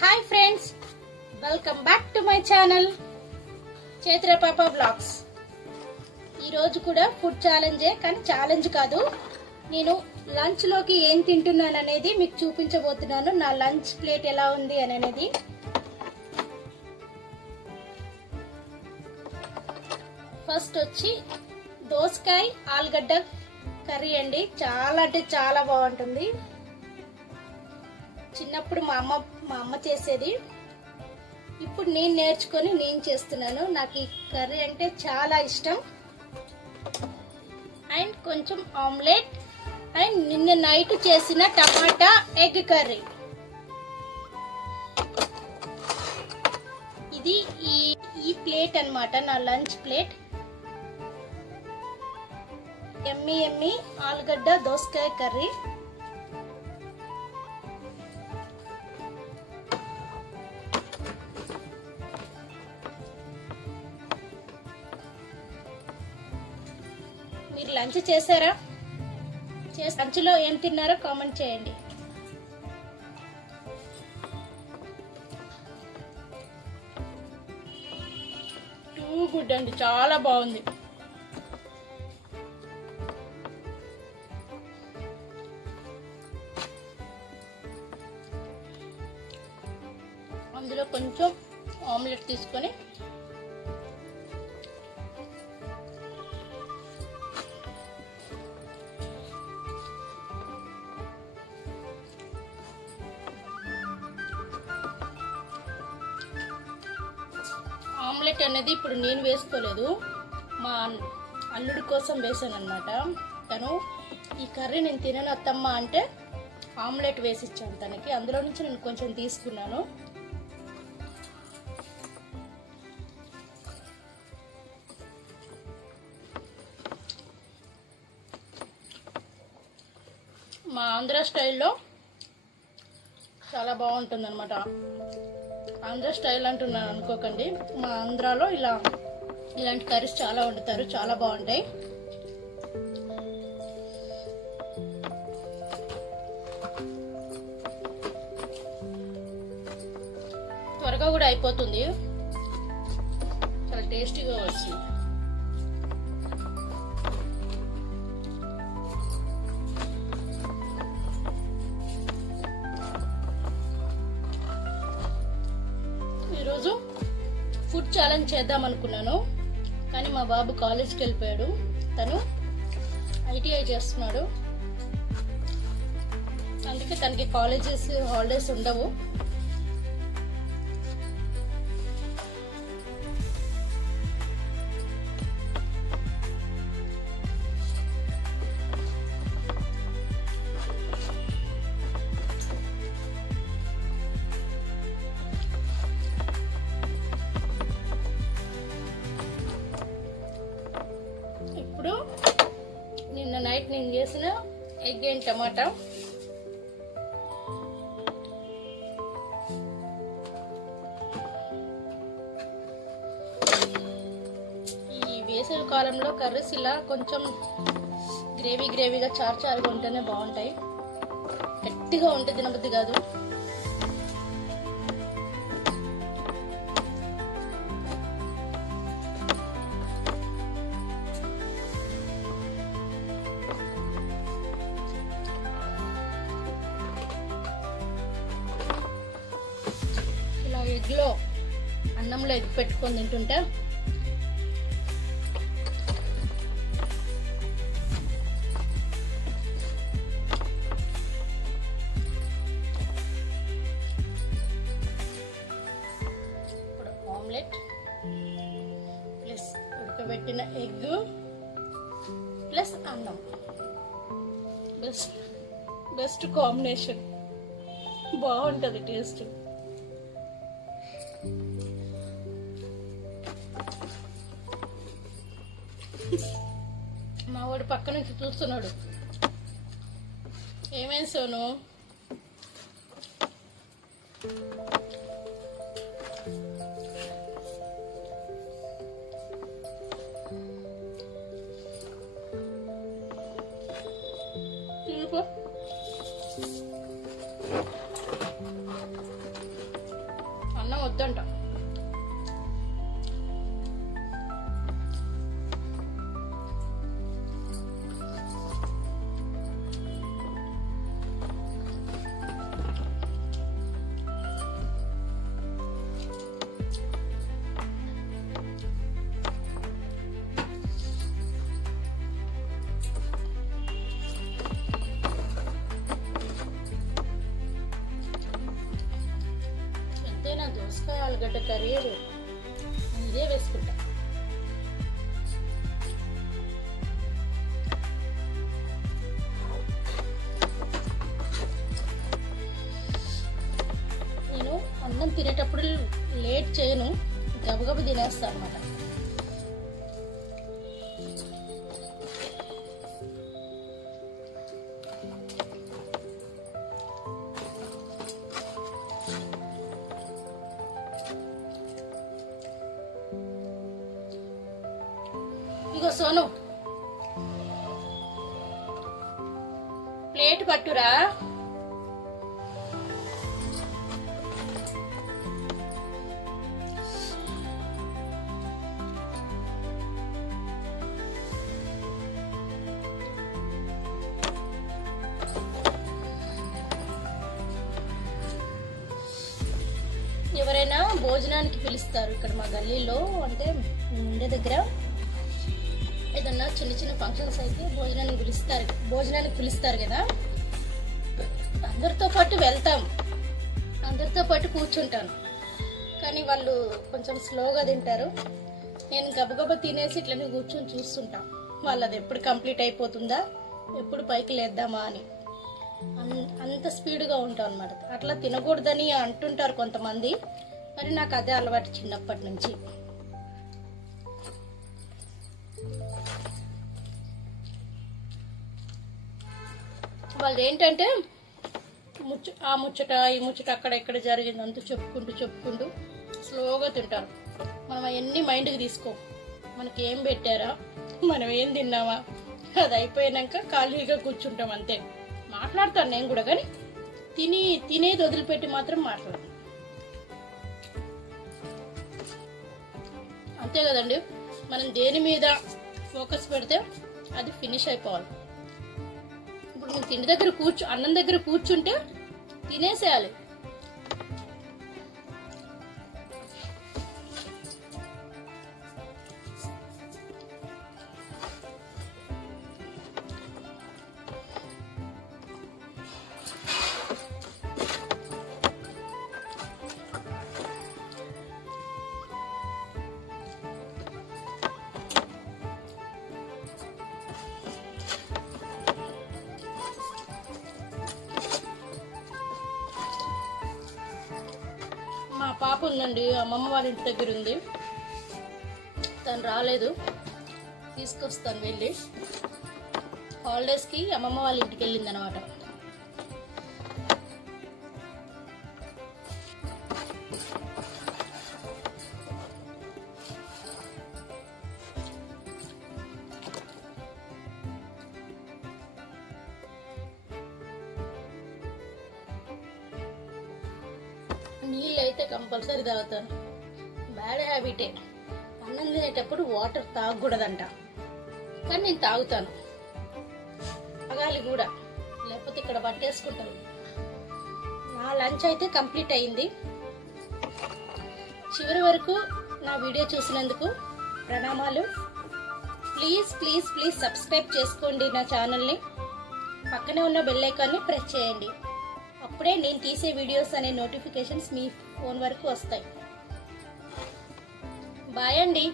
Hi friends, welcome back to my channel Chaitra పాప blogs. ఈరోజు కూడా ఫుడ్ ఛాలెంజే, కానీ ఛాలెంజ్ కాదు. నేను లంచ్లోకి ఏం తింటున్నాను అనేది మీకు చూపించబోతున్నాను. నా లంచ్ ప్లేట్ ఎలా ఉంది అనేది. ఫస్ట్ వచ్చి దోసకాయ ఆలుగడ్డ కర్రీ అండి. చాలా అంటే చాలా బాగుంటుంది. చిన్నప్పుడు మా అమ్మ చేసేది. ఇప్పుడు నేను నేర్చుకొని నేను చేస్తున్నాను. నాకు ఈ కర్రీ అంటే చాలా ఇష్టం. అండ్ కొంచెం ఆమ్లెట్ అండ్ నిన్న నైట్ చేసిన టమాటా ఎగ్ కర్రీ. ఇది ఈ ప్లేట్ అన్నమాట, నా లంచ్ ప్లేట్. ఎమ్మి ఆలుగడ్డ దోసకాయ కర్రీ. మీరు లంచ్ చేశారా? లంచ్లో ఏం తిన్నారో కామెంట్ చేయండి. టూ గుడ్ అండి, చాలా బాగుంది. అందులో కొంచెం ఆమ్లెట్ తీసుకొని ఆమ్లెట్ అనేది ఇప్పుడు నేను వేసుకోలేదు, మా అల్లుడి కోసం వేసాను అనమాట. తను ఈ కర్రీ నేను తినను అత్తమ్మ అంటే ఆమ్లెట్ వేసిచ్చాను తనకి. అందులో నుంచి నేను కొంచెం తీసుకున్నాను. మా ఆంధ్ర స్టైల్లో చాలా బాగుంటుంది అనమాట. ఆంధ్ర స్టైల్ అంటున్నాను అనుకోకండి, మా ఆంధ్రాలో ఇలాంటి కర్రీస్ చాలా వండుతారు, చాలా బాగుంటాయి. త్వరగా కూడా అయిపోతుంది, చాలా టేస్టీగా వస్తుంది. ఈరోజు ఫుడ్ ఛాలెంజ్ చేద్దాం అనుకున్నాను, కానీ మా బాబు కాలేజ్కి వెళ్ళిపోయాడు. తను ఐటీఐ చేస్తున్నాడు, అందుకే తనకి కాలేజెస్ హాలిడేస్ ఉండవు. ఇప్పుడు నిన్న నైట్ నేను చేసిన ఎగ్ అండ్ టమాటా. ఈ వేసవి కాలంలో కర్రీస్ ఇలా కొంచెం గ్రేవీగా చారుగా ఉంటేనే బాగుంటాయి. గట్టిగా ఉంటే తినబుద్ధి కాదు. ఎగ్లో అన్నంలో ఎగ్ పెట్టుకొని తింటుంటే ఇప్పుడు ఆమ్లెట్ ప్లస్ ఉడకబెట్టిన ఎగ్ ప్లస్ అన్నం, బెస్ట్ కాంబినేషన్. బాగుంటుంది టేస్ట్. మా వాడు పక్క నుంచి చూస్తున్నాడు. ఏమైంది సోను? వద్దంట. ఎంతైనా దోసకాయ ఆలుగడ్డ కర్రీ ఇదే వేసుకుంటా. నేను అన్నం తినేటప్పుడు లేట్ చేయను, గబగబ తినేస్తాను అన్నమాట. ఇగో సోను, ప్లేట్ పట్టురా. ఎవరైనా భోజనానికి పిలుస్తారు ఇక్కడ మా గల్లీలో, అంటే ఉండే దగ్గర ఏదన్నా చిన్న చిన్న ఫంక్షన్స్ అయితే భోజనానికి పిలుస్తారు కదా, అందరితో పాటు వెళ్తాం, అందరితో పాటు కూర్చుంటాను. కానీ వాళ్ళు కొంచెం స్లోగా తింటారు, నేను గబగబా తినేసి ఇట్లనే కూర్చొని చూస్తుంటా వాళ్ళది ఎప్పుడు కంప్లీట్ అయిపోతుందా, ఎప్పుడు పైకి లేద్దామా అని. అంత స్పీడ్గా ఉంటాం అనమాట. అట్లా తినకూడదని అంటుంటారు కొంతమంది, మరి నాకు అదే అలవాటు చిన్నప్పటి నుంచి. వాళ్ళు ఏంటంటే ఆ ముచ్చట ఈ ముచ్చట అక్కడ ఇక్కడ జరిగింది అంతా చెప్పుకుంటూ స్లోగా తింటారు. మనం అవన్నీ మైండ్కి తీసుకో, మనకి ఏం పెట్టారా, మనం ఏం తిన్నామా, అది అయిపోయాక ఖాళీగా కూర్చుంటాం అంతే. మాట్లాడతాను నేను కూడా, కానీ తినేది వదిలిపెట్టి మాత్రం మాట్లాడను. అంతే కదండి, మనం దేని మీద ఫోకస్ పెడితే అది ఫినిష్ అయిపోవాలి. ఇప్పుడు నువ్వు తిండి దగ్గర అన్నం దగ్గర కూర్చుంటే తినేసేయాలి. మా పాప ఉందండి, అమ్మమ్మ వాళ్ళ ఇంటి దగ్గర ఉంది, తను రాలేదు, తీసుకొస్తాను వెళ్ళి. హాలిడేస్కి అమ్మమ్మ వాళ్ళ ఇంటికి వెళ్ళింది అనమాట. నీళ్ళు అయితే కంపల్సరీ తాగుతాను, బ్యాడ్ హ్యాబిటే. అన్నం తినేటప్పుడు వాటర్ తాగకూడదంట, కానీ నేను తాగుతాను, తాగాలి కూడా, లేకపోతే ఇక్కడ పట్టేసుకుంటాను. నా లంచ్ అయితే కంప్లీట్ అయింది. చివరి వరకు నా వీడియో చూసినందుకు ప్రణామాలు. ప్లీజ్ ప్లీజ్ ప్లీజ్ సబ్స్క్రైబ్ చేసుకోండి నా ఛానల్ని, పక్కనే ఉన్న బెల్ ఐకాన్ని ప్రెస్ చేయండి. అప్పుడే నేను తీసే వీడియోస్ అనే నోటిఫికేషన్స్ మీ ఫోన్ వరకు వస్తాయి. బాయ్ అండి.